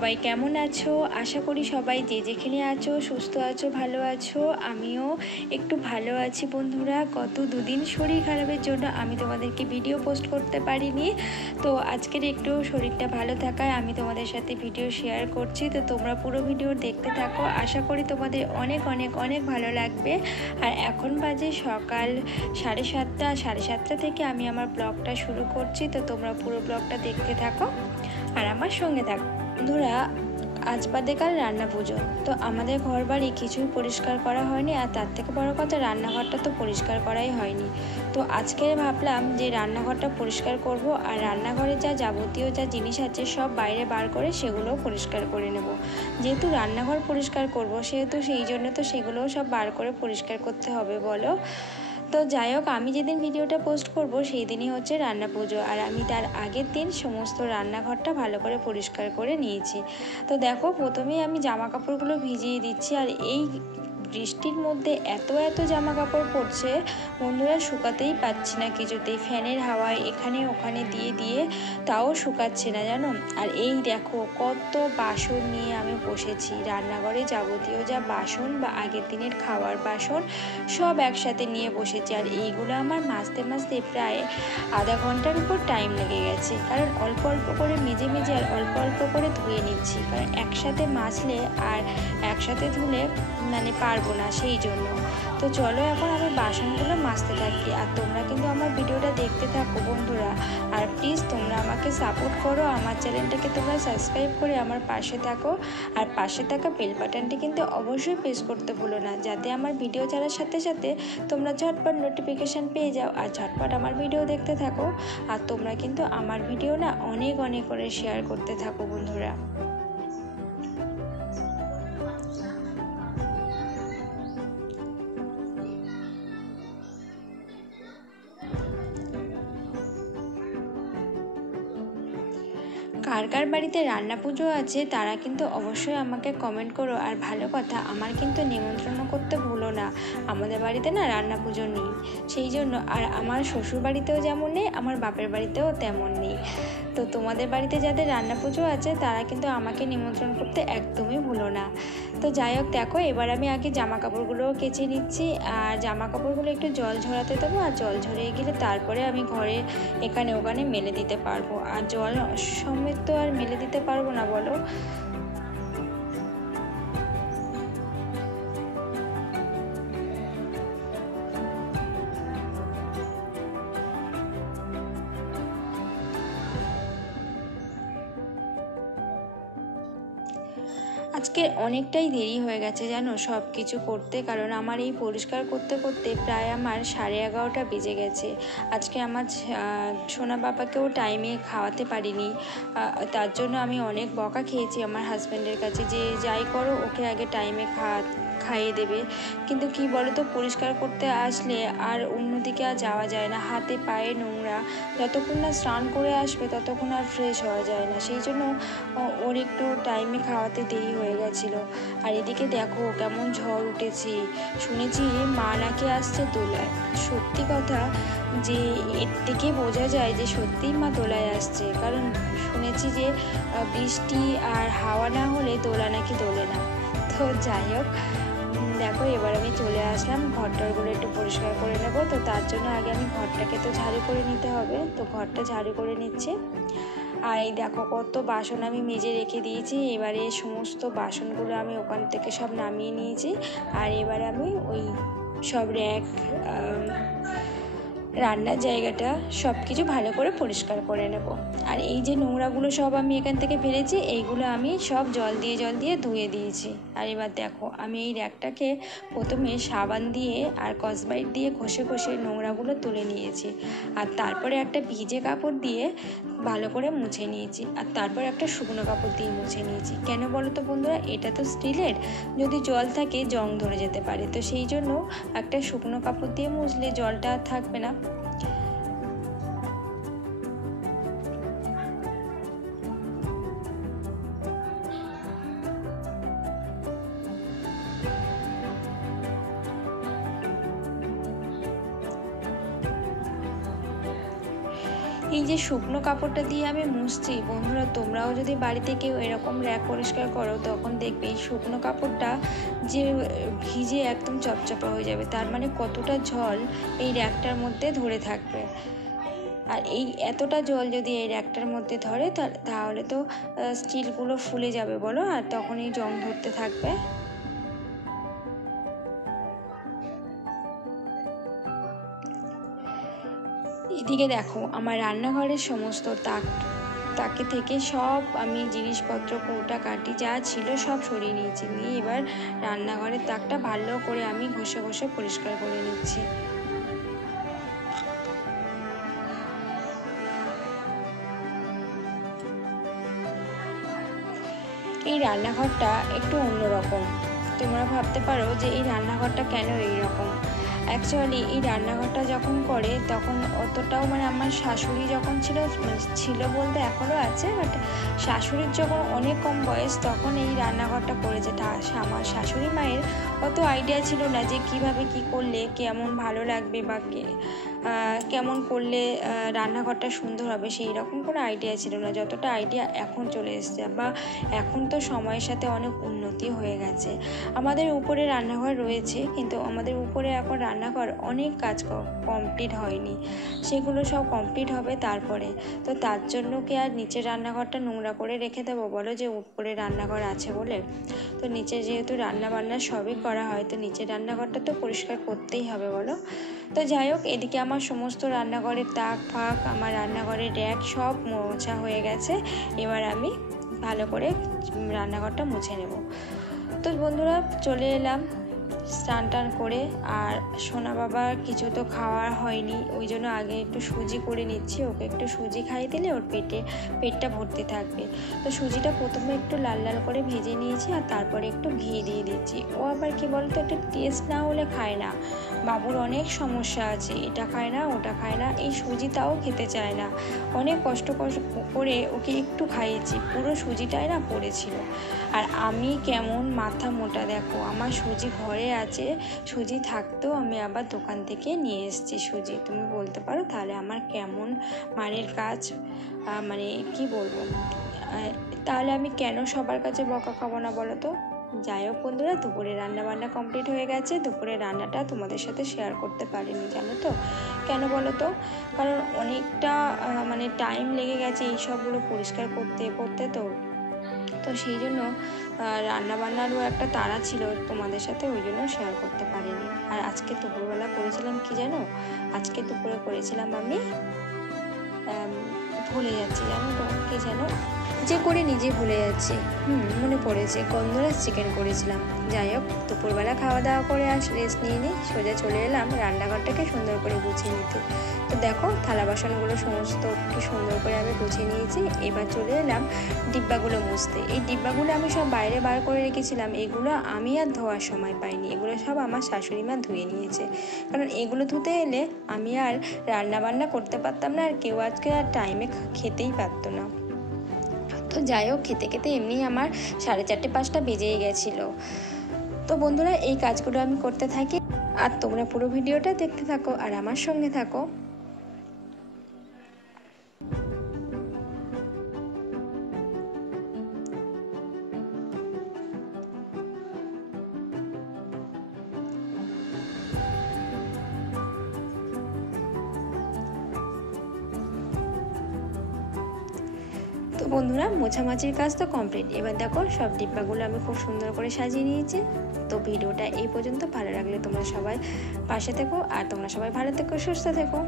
সবাই কেমন আছো? আশা করি সবাই যে যেখানে আছো সুস্থ আছো, ভালো আছো। আমিও একটু ভালো আছি বন্ধুরা। গত দুদিন শরীর খারাপের জন্য আমি তোমাদেরকে ভিডিও পোস্ট করতে পারিনি। তো আজকের একটু শরীরটা ভালো থাকায় আমি তোমাদের সাথে ভিডিও শেয়ার করছি। তো তোমরা পুরো ভিডিও দেখতে থাকো, আশা করি তোমাদের অনেক অনেক অনেক ভালো লাগবে। আর এখন বাজে সকাল 7:30। 7:30 থেকে আমি আমার ব্লগটা শুরু করছি। তো তোমরা পুরো ব্লগটা দেখতে থাকো আর আমার সঙ্গে থাকো। বন্ধুরা, আজ বাদে কাল রান্না পুজো। তো আমাদের ঘর বাড়ি কিছুই পরিষ্কার করা হয়নি, আর তার থেকে বড় কথা রান্নাঘরটা তো পরিষ্কার করাই হয়নি। তো আজকে ভাবলাম যে রান্নাঘরটা পরিষ্কার করব, আর রান্নাঘরে যা যাবতীয় যা জিনিস আছে সব বাইরে বার করে সেগুলোও পরিষ্কার করে নেব। যেহেতু রান্নাঘর পরিষ্কার করব সেহেতু সেই জন্য তো সেগুলোও সব বার করে পরিষ্কার করতে হবে বলো। তো যাই হোক, আমি যেদিন ভিডিওটা পোস্ট করব সেই দিনই হচ্ছে রান্না পুজো, আর আমি তার আগের দিন সমস্ত রান্নাঘরটা ভালো করে পরিষ্কার করে নিয়েছি। তো দেখো, প্রথমেই আমি জামা কাপড়গুলো ভিজিয়ে দিচ্ছি। আর এই বৃষ্টির মধ্যে এত জামা কাপড় পড়ছে বন্ধুরা, শুকাতেই পাচ্ছি না কিছুতেই। ফ্যানের হাওয়ায় এখানে ওখানে দিয়ে দিয়ে তাও শুকাচ্ছে না জানো। আর এই দেখো কত বাসন নিয়ে আমি বসেছি। রান্নাঘরে যাবতীয় যা বাসন বা আগের দিনের খাওয়ার বাসন সব একসাথে নিয়ে বসেছি। আর এইগুলো আমার মাজতে মাজতে প্রায় আধা ঘন্টার উপর টাইম লেগে গেছে, কারণ অল্প অল্প করে মেজে মেজে আর অল্প অল্প করে ধুয়ে নিচ্ছি। কারণ একসাথে মাজলে আর একসাথে ধুলে পারবো না, সেই জন্য। তো চলো এখন আমি বাসনগুলো মাজতে থাকি, আর তোমরা কিন্তু আমার ভিডিওটা দেখতে থাকো বন্ধুরা। আর প্লিজ তোমরা আমাকে সাপোর্ট করো, আমার চ্যানেলটাকে তোমরা সাবস্ক্রাইব করে আমার পাশে থাকো। আর পাশে থাকা বেল বাটনটি কিন্তু অবশ্যই প্রেস করতে ভুলো না, যাতে আমার ভিডিও ছাড়ার সাথে সাথে তোমরা ঝটপট নোটিফিকেশান পেয়ে যাও আর ঝটপট আমার ভিডিও দেখতে থাকো। আর তোমরা কিন্তু আমার ভিডিও না অনেক অনেক করে শেয়ার করতে থাকো বন্ধুরা। কার কার বাড়িতে রান্না পুজো আছে তারা কিন্তু অবশ্যই আমাকে কমেন্ট করো। আর ভালো কথা, আমার কিন্তু নিমন্ত্রণ করতে ভুলো না। আমাদের বাড়িতে না রান্না পুজো নেই, সেই জন্য। আর আমার শ্বশুর বাড়িতেও যেমন নেই, আমার বাপের বাড়িতেও তেমন নেই। তো তোমাদের বাড়িতে যাদের রান্না পুজো আছে তারা কিন্তু আমাকে নিমন্ত্রণ করতে একদমই ভুলো না। তো যাই হোক, দেখো এবার আমি আগে জামা কাপড়গুলোও কেচে নিচ্ছি। আর জামা কাপড়গুলো একটু জল ঝরাতে দেবো, আর জল ঝরিয়ে গেলে তারপরে আমি ঘরে এখানে ওখানে মেলে দিতে পারবো। আর জল সমেত তো আর মেলে দিতে পারবো না বলো। আজকে অনেকটাই দেরি হয়ে গেছে জানো সব কিছু করতে, কারণ আমার এই পরিষ্কার করতে করতে প্রায় আমার 11:30 বেজে গেছে। আজকে আমার সোনা বাবাকেও টাইমে খাওয়াতে পারিনি, তার জন্য আমি অনেক বকা খেয়েছি আমার হাজব্যান্ডের কাছে, যে যাই করো ওকে আগে টাইমে খাইয়ে দেবে। কিন্তু কি বলো তো, পরিষ্কার করতে আসলে আর অন্যদিকে আর যাওয়া যায় না, হাতে পায়ে নোংরা। যতক্ষণ না স্নান করে আসবে ততক্ষণ আর ফ্রেশ হওয়া যায় না, সেই জন্য ওর একটু টাইমে খাওয়াতে দেরি হয়ে গেছিলো। আর এদিকে দেখো কেমন ঝড় উঠেছে, শুনেছি মা নাকি আসছে দোলায়। সত্যি কথা, যে এর থেকে বোঝা যায় যে সত্যিই মা দোলায় আসছে, কারণ শুনেছি যে বৃষ্টি আর হাওয়া না হলে দোলা নাকি দোলে না। তো যাই হোক, দেখো এবার আমি চলে আসলাম, ঘরটারগুলো একটু পরিষ্কার করে নেব। তো তার জন্য আগে আমি ঘরটাকে তো ঝাড়ু করে নিতে হবে, তো ঘরটা ঝাড়ু করে নিচ্ছি। আর এই দেখো কত বাসন আমি মেজে রেখে দিয়েছি। এবারে সমস্ত বাসনগুলো আমি ওখান থেকে সব নামিয়ে নিয়েছি। আর এবারে আমি ওই সব র্যাক, রান্নার জায়গাটা সব কিছু ভালো করে পরিষ্কার করে নেব। আর এই যে নোংরাগুলো সব আমি এখান থেকে ফেলেছি, এইগুলো আমি সব জল দিয়ে ধুয়ে দিয়েছি। আর এবার দেখো আমি এই র্যাকটাকে প্রথমে সাবান দিয়ে আর স্কচব্রাইট দিয়ে ঘষে ঘষে নোংরাগুলো তুলে নিয়েছি। আর তারপরে একটা ভিজে কাপড় দিয়ে ভালো করে মুছে নিয়েছি, আর তারপর একটা শুকনো কাপড় দিয়ে মুছে নিয়েছি। কেন বলো তো বন্ধুরা, এটা তো স্টিলের, যদি জল থাকে জং ধরে যেতে পারে। তো সেই জন্য একটা শুকনো কাপড় দিয়ে মুছলে জলটা আর থাকবে না। এই যে শুকনো কাপড়টা দিয়ে আমি মুছছি বন্ধুরা, তোমরাও যদি বাড়িতে কেউ এরকম র্যাক পরিষ্কার করো তখন দেখবে এই শুকনো কাপড়টা যে ভিজে একদম চপচপা হয়ে যাবে, তার মানে কতটা জল এই র্যাকটার মধ্যে ধরে থাকবে। আর এই এতটা জল যদি এই র্যাকটার মধ্যে ধরে তাহলে তো স্টিলগুলো ফুলে যাবে বলো, আর তখনই জং ধরতে থাকবে। এদিকে দেখো আমার রান্নাঘরের সমস্ত তাকে থেকে সব আমি জিনিসপত্র কৌটা কাটি যা ছিল সব সরিয়ে নিয়েছি, নিয়ে এবার রান্নাঘরের তাকটা ভালো করে আমি ঘষে ঘষে পরিষ্কার করে নিচ্ছি। এই রান্নাঘরটা একটু অন্যরকম। তোমরা ভাবতে পারো যে এই রান্নাঘরটা কেন এইরকম। অ্যাকচুয়ালি এই রান্নাঘরটা যখন করে তখন অতটাও মানে আমার শাশুড়ি যখন ছিল বলতে এখনও আছে, বাট শাশুড়ির যখন অনেক কম বয়স তখন এই রান্নাঘরটা করেছে। আমার শাশুড়ি মায়ের অত আইডিয়া ছিল না যে কিভাবে কি করলে কেমন ভালো লাগবে বা কেমন করলে রান্নাঘরটা সুন্দর হবে, সেই রকম কোনো আইডিয়া ছিল না যতটা আইডিয়া এখন চলে এসছে। বা এখন তো সময়ের সাথে অনেক উন্নতি হয়ে গেছে। আমাদের উপরে রান্নাঘর রয়েছে, কিন্তু আমাদের উপরে এখন রান্নাঘর অনেক কাজ কমপ্লিট হয়নি, সেগুলো সব কমপ্লিট হবে তারপরে। তো তার জন্য কি আর নিচের রান্নাঘরটা নোংরা করে রেখে দেবো বলো, যে উপরে রান্নাঘর আছে বলে? তো নিচে যেহেতু রান্না বান্না সবই করা হয়, তো নিচের রান্নাঘরটা তো পরিষ্কার করতেই হবে বলো। তো যাই হোক, এদিকে আমার সমস্ত রান্নাঘরের তাক ফাঁক, আমার রান্নাঘরের র্যাক সব মোছা হয়ে গেছে। এবার আমি ভালো করে রান্নাঘরটা মুছে নেব। তো বন্ধুরা চলে এলাম স্নান টান করে। আর সোনা বাবার কিছু তো খাওয়া হয়নি, ওই জন্য আগে একটু সুজি করে নিচ্ছি। ওকে একটু সুজি খাইয়ে দিলে ওর পেটটা ভর্তি থাকবে। তো সুজিটা প্রথমে একটু লাল লাল করে ভেজে নিয়েছি, আর তারপরে একটু ঘি দিয়ে দিচ্ছি। ও আবার কি বলতো, একটু টেস্ট না হলে খায় না। বাবুর অনেক সমস্যা আছে, এটা খায় না ওটা খায় না, এই সুজিটাও খেতে চায় না। অনেক কষ্ট করে ওকে একটু খাইয়েছি, পুরো সুজিটাই না পড়েছিল। আর আমি কেমন মাথা মোটা দেখো, আমার সুজি ঘরে আছে, সুজি থাকতেও আমি আবার দোকান থেকে নিয়ে এসেছি সুজি। তুমি বলতে পারো তাহলে আমার কেমন মানের কাজ, মানে কি বলবো, তাহলে আমি কেন সবার কাছে বকা খাবো না বলো তো? যাই হোক বন্ধুরা, দুপুরে রান্না বান্না কমপ্লিট হয়ে গেছে। দুপুরে রান্নাটা তোমাদের সাথে শেয়ার করতে পারিনি, জানো তো কেন বলো তো? কারণ অনেকটা মানে টাইম লেগে গেছে এই সবগুলো পরিষ্কার করতে করতে। তো সেই জন্য রান্নাবান্নারও একটা তাড়া ছিল তোমাদের সাথে, ওই জন্য শেয়ার করতে পারিনি। আর আজকে দুপুরবেলা করেছিলাম কি জানো? আজকে দুপুরে করেছিলাম আমি ভুলে যাচ্ছি, জানো তো কি জানো, যে করে নিজে ভুলে যাচ্ছি। মনে পড়েছে, গন্ধরাজ চিকেন করেছিলাম। যাই হোক, দুপুরবেলা খাওয়া দাওয়া করে রেস্ট নিয়ে সোজা চলে এলাম রান্নাঘরটাকে সুন্দর করে গুছিয়ে নিতে। তো দেখো থালা বাসনগুলো সমস্ত কি সুন্দর করে আমি গুছিয়ে নিয়েছি। এবার চলে এলাম ডিব্বাগুলো মুছতে। এই ডিব্বাগুলো আমি সব বাইরে বার করে রেখেছিলাম, এগুলো আমি আর ধোয়ার সময় পাইনি, এগুলো সব আমার শাশুড়ি মা ধুয়ে নিয়েছে। কারণ এগুলো ধুতে এলে আমি আর রান্না বান্না করতে পারতাম না, আর কেউ আজকে আর টাইমে খেতেই পারতো না। তো যাই হোক, খেতে খেতে এমনি আমার 4:30 5টা বেজেই গেছিলো। তো বন্ধুরা এই কাজগুলো আমি করতে থাকি, আর তোমরা পুরো ভিডিওটা দেখতে থাকো আর আমার সঙ্গে থাকো। তো বন্ধুরা মোছামাছির কাজ তো কমপ্লিট। এবার দেখো সব ডিব্বাগুলো আমি খুব সুন্দর করে সাজিয়ে নিয়েছি। তো ভিডিওটা এই পর্যন্ত, ভালো লাগলে তোমরা সবাই পাশে থেকো, আর তোমরা সবাই ভালো থেকো, সুস্থ থেকো।